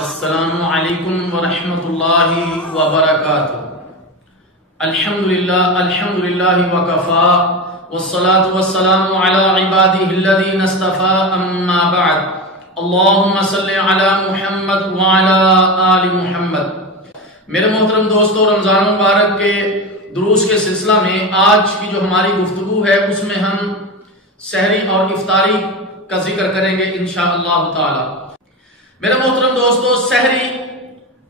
السلام علیکم ورحمۃ اللہ وبرکاتہ۔ الحمدللہ وکفا والصلاة والسلام علی عباده الذین اصطفى اما بعد اللہم صلی علی محمد وعلی آل محمد۔ میرے محترم دوستو، رمضان مبارک کے دروس کے سلسلہ میں آج کی جو ہماری گفتگو ہے اس میں ہم سحری اور افطاری کا ذکر کریں گے انشاءاللہ تعالی۔ میرے محترم دوستو، سحری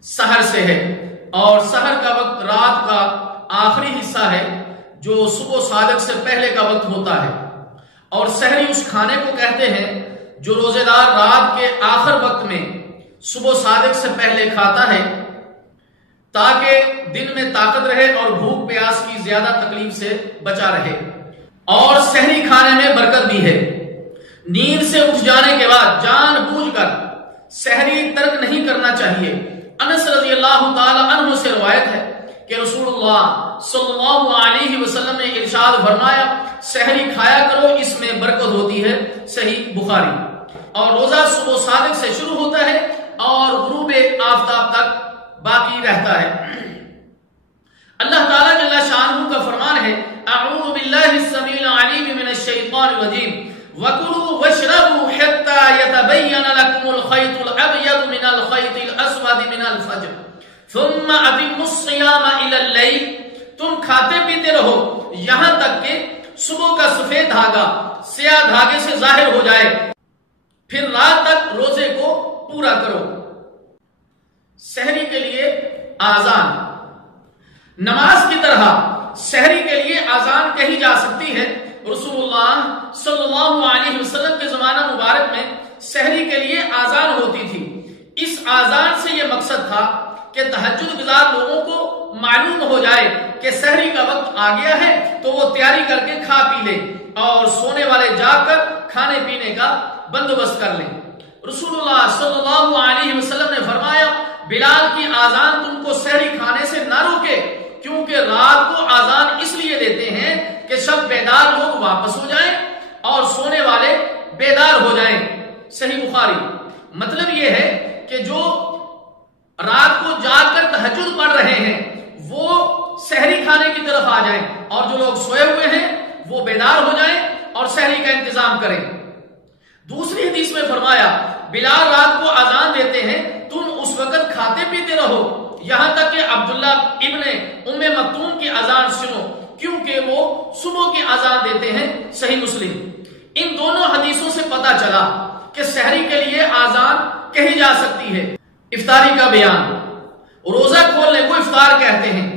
سحر سے ہے اور سحر کا وقت رات کا آخری حصہ ہے جو صبح صادق سے پہلے کا وقت ہوتا ہے، اور سحری اس کھانے کو کہتے ہیں جو روزے دار رات کے آخر وقت میں صبح صادق سے پہلے کھاتا ہے تاکہ دن میں طاقت رہے اور بھوک پیاس کی زیادہ تکلیف سے بچا رہے۔ اور سحری کھانے میں برکت بھی ہے۔ نیند سے اٹھ جانے کے بعد جان بوجھ کر سحری ترک نہیں کرنا چاہیے۔ انس رضی اللہ تعالی عنہ سے روایت ہے کہ رسول اللہ صلی اللہ علیہ وسلم نے ارشاد فرمایا، سحری کھایا کرو، اس میں برکت ہوتی ہے، صحیح بخاری۔ اور روزہ صبح صادق سے شروع ہوتا ہے اور غروب آفتاب تک باقی رہتا ہے۔ اللہ تعالیٰ جل شانہ کا فرمان ہے، اعوذ باللہ السمیع العلیم من الشیطان الرجیم وَكُلُوا وَاشْرَبُوا حَتَّى يَتَبَيَّنَ لَكُمُ الْخَيْطُ الْأَبْيَضُ مِنَ الْخَيْطِ الْأَسْوَدِ مِنَ الْفَجْرِ ثُمَّ أَتِمُّوا الصِّيَامَ إِلَى اللَّيْلِ۔ تم کھاتے پیتے رہو یہاں تک کہ صبح کا سفید دھاگا سیاہ دھاگے سے ظاہر ہو جائے، پھر رات تک روزے کو پورا کرو۔ سحری کے لیے آذان، نماز کی طرح سحری کے لیے آذان کہی جا سکتی ہے۔ رسول اللہ صلی اللہ علیہ وسلم کے زمانہ مبارک میں سحری کے لیے آذان ہوتی تھی۔ اس آذان سے یہ مقصد تھا کہ تہجد گزار لوگوں کو معلوم ہو جائے کہ سحری کا وقت آ گیا ہے تو وہ تیاری کر کے کھا پی لے اور سونے والے جاگ کر کھانے پینے کا بندوبست کر لیں۔ رسول اللہ صلی اللہ علیہ وسلم نے فرمایا، بلال کی آذان تم کو سحری کھانے سے نہ روکے، کیونکہ رات کو آذان اس لیے دیتے ہیں کہ شب بیدار لوگ واپس ہو جائیں اور سونے والے بیدار ہو جائیں، صحیح بخاری۔ مطلب یہ ہے کہ جو رات کو جاگ کر تہجد پڑھ رہے ہیں وہ سحری کھانے کی طرف آ جائیں، اور جو لوگ سوئے ہوئے ہیں وہ بیدار ہو جائیں اور سحری کا انتظام کریں۔ دوسری حدیث میں فرمایا، بلال رات کو آذان دیتے ہیں، تم اس وقت کھاتے پیتے رہو یہاں تک کہ عبداللہ ابن ام مکتوم کی آذان سنو، کیونکہ وہ صبح کی آذان دیتے ہیں، صحیح مسلم۔ ان دونوں حدیثوں سے پتا چلا کہ سحری کے لیے آذان کہی جا سکتی ہے۔ افطاری کا بیان، روزہ کھولنے کو افطار کہتے ہیں۔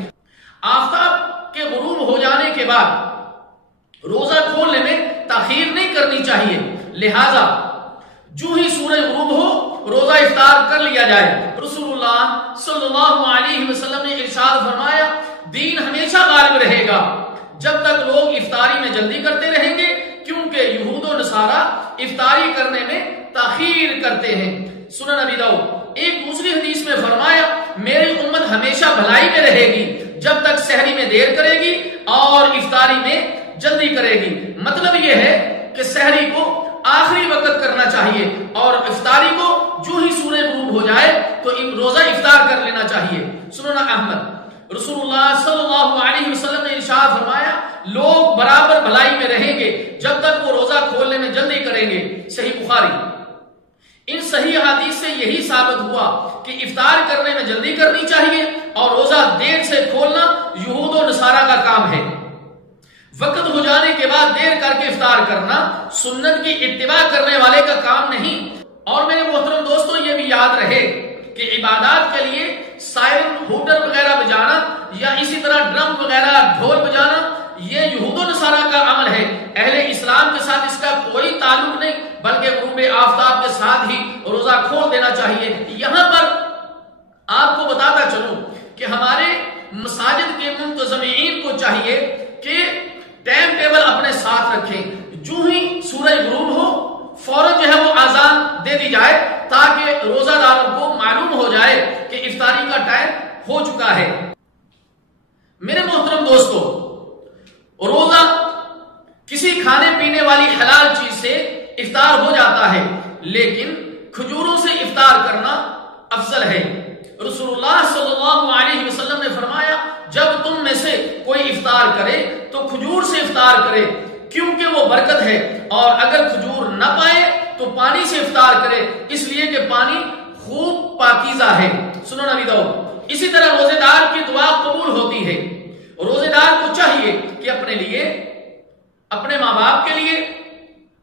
آفتاب کے غروب ہو جانے کے بعد روزہ کھولنے میں تاخیر نہیں کرنی چاہیے، لہذا جو ہی سورج غروب ہو روزہ افطار کر لیا جائے۔ رسول اللہ صلی اللہ علیہ وسلم نے ارشاد فرمایا، دین ہمیشہ غالب رہے گا جب تک لوگ افطاری میں جلدی کرتے رہیں گے، کیونکہ یہود و نصارہ افطاری کرنے میں تاخیر کرتے ہیں، سنن ابی داؤد۔ ایک دوسری حدیث میں فرمایا، میری امت ہمیشہ بھلائی میں رہے گی جب تک سحری میں دیر کرے گی اور افطاری میں جلدی کرے گی۔ مطلب یہ ہے کہ سحری کو آخری وقت کرنا چاہیے اور افطاری کو جو ہی سورج غروب ہو جائے تو روزہ افطار کر لینا چاہیے، سنن احمد۔ رسول اللہ صلی اللہ علیہ وسلم نے ارشاد فرمایا، لوگ برابر بھلائی میں رہیں گے جب تک وہ روزہ کھولنے میں جلدی کریں گے، صحیح بخاری۔ ان صحیح حدیث سے یہی ثابت ہوا کہ افطار کرنے میں جلدی کرنی چاہیے اور روزہ دیر سے کھولنا یہود و نصارہ کا کام ہے۔ وقت ہو جانے کے بعد دیر کر کے افطار کرنا سنت کی اتباع کرنے والے کا کام نہیں۔ اور میرے محترم دوستو، یہ بھی یاد رہے کہ عبادات کے لیے سائرن، ہوٹر وغیرہ بجانا یا اسی طرح ڈرم وغیرہ ڈھول بجانا یہ یہود و نصارہ کا عمل ہے، اہل اسلام کے ساتھ اس کا کوئی تعلق نہیں، بلکہ غروب آفتاب کے ساتھ ہی روزہ کھول دینا چاہیے۔ یہاں پر آپ کو بتاتا چلوں کہ ہمارے مساجد کے منتظمین کو چاہیے کہ ٹائم ٹیبل اپنے ساتھ رکھیں، جو ہی سورج غروب ہو فوراً جو ہے وہ آذان دے دی جائے تاکہ روزہ داروں کو معلوم ہو جائے کہ افطاری کا ٹائم ہو چکا ہے۔ میرے محترم دوستو، روزہ کسی کھانے پینے والی حلال چیز سے افطار ہو جاتا ہے، لیکن کھجوروں سے افطار کرنا افضل ہے۔ رسول اللہ صلی اللہ علیہ وسلم نے فرمایا جب تم میں سے کوئی افطار کرے تو کھجور سے افطار کرے کیونکہ وہ برکت ہے، اور اگر کھجور نہ پائے تو پانی سے افطار کرے اس لیے کہ پانی خوب پاکیزہ ہے۔ سنن ابی داؤد۔ اسی طرح روزے دار کی دعا قبول ہوتی ہے۔ روزے دار کو چاہیے کہ اپنے لیے، اپنے ماں باپ کے لیے،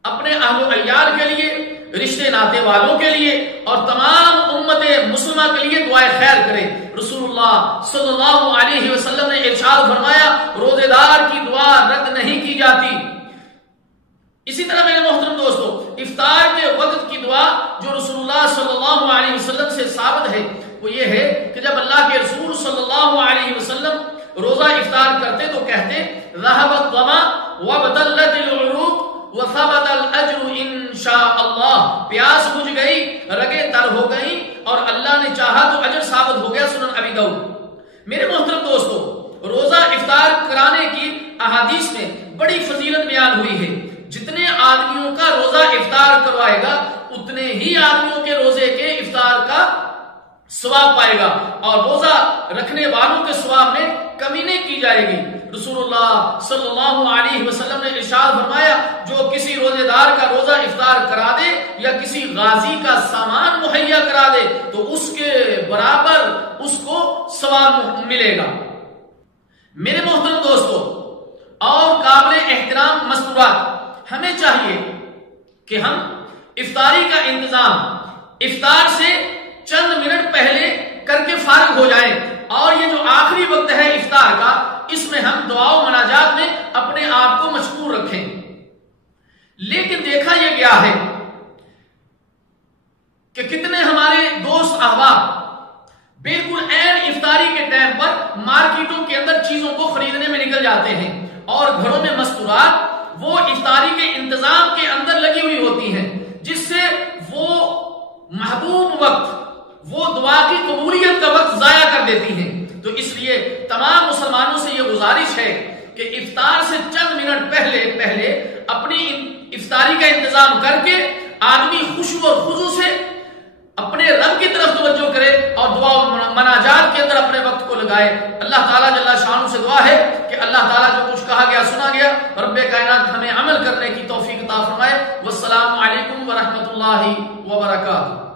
اپنے اہل و عیال کے لیے، رشتے ناتے والوں کے لیے اور تمام امت مسلمہ کے لیے دعائے خیر کرے۔ رسول اللہ صلی اللہ علیہ وسلم نے ارشاد فرمایا روزے دار کی دعا رد نہیں کی جاتی۔ اسی طرح میرے محترم دوستو، افطار کے وقت کی دعا جو رسول اللہ صلی اللہ علیہ وسلم سے ثابت ہے وہ یہ ہے کہ جب اللہ کے رسول صلی اللہ علیہ وسلم روزہ افطار کرتے تو کہتے ذهب الظما وابتلت العروق وثبت الاجر انشاء اللہ، پیاس بجھ گئی، رگیں تر ہو گئی اور اللہ نے چاہا تو اجر ثابت ہو گیا۔ سنن ابی داؤد۔ میرے محترم دوستو، روزہ افطار کرانے کی احادیث میں بڑی فضیلت بیان ہوئی ہے۔ جتنے آدمیوں کا روزہ افطار کروائے گا اتنے ہی آدمیوں کے روزے کے افطار کا ثواب پائے گا، اور روزہ رکھنے والوں کے ثواب میں کمی نہیں کی جائے گی۔ رسول اللہ صلی اللہ علیہ وسلم نے ارشاد فرمایا جو کسی روزے دار کا روزہ افطار کرا دے یا کسی غازی کا سامان مہیا کرا دے تو اس کے برابر اس کو ثواب ملے گا۔ میرے محترم دوستو، اور قابل احترام مستورات، ہمیں چاہیے کہ ہم افطاری کا انتظام افطار سے چند منٹ پہلے کر کے فارغ ہو جائیں، اور یہ جو آخری وقت ہے افطار کا اس میں ہم دعا و مناجات میں اپنے آپ کو مشغول رکھیں۔ لیکن دیکھا یہ گیا ہے کہ کتنے ہمارے دوست احباب بالکل عین افطاری کے ٹائم پر مارکیٹوں کے اندر چیزوں کو خریدنے میں نکل جاتے ہیں، اور گھروں میں مستورات وہ افطاری کے انتظام کے اندر لگی ہوئی ہوتی ہیں، جس سے وہ محبوب وقت، وہ دعا کی قبولیت کا وقت ضائع کر دیتی ہیں۔ تو اس لیے تمام مسلمانوں سے یہ گزارش ہے کہ افطار سے چند منٹ پہلے اپنی افطاری کا انتظام کر کے آدمی خوشو اور خضو سے اپنے رب کی طرف توجہ کرے اور دعا و مناجات کے اندر اپنے وقت کو لگائے۔ اللہ تعالیٰ جل شانہ سے دعا ہے کہ اللہ تعالیٰ جو کچھ کہا گیا سنا گیا رب کائنات ہمیں عمل کرنے کی توفیق عطا فرمائے۔ والسلام علیکم ورحمۃ اللہ وبرکاتہ۔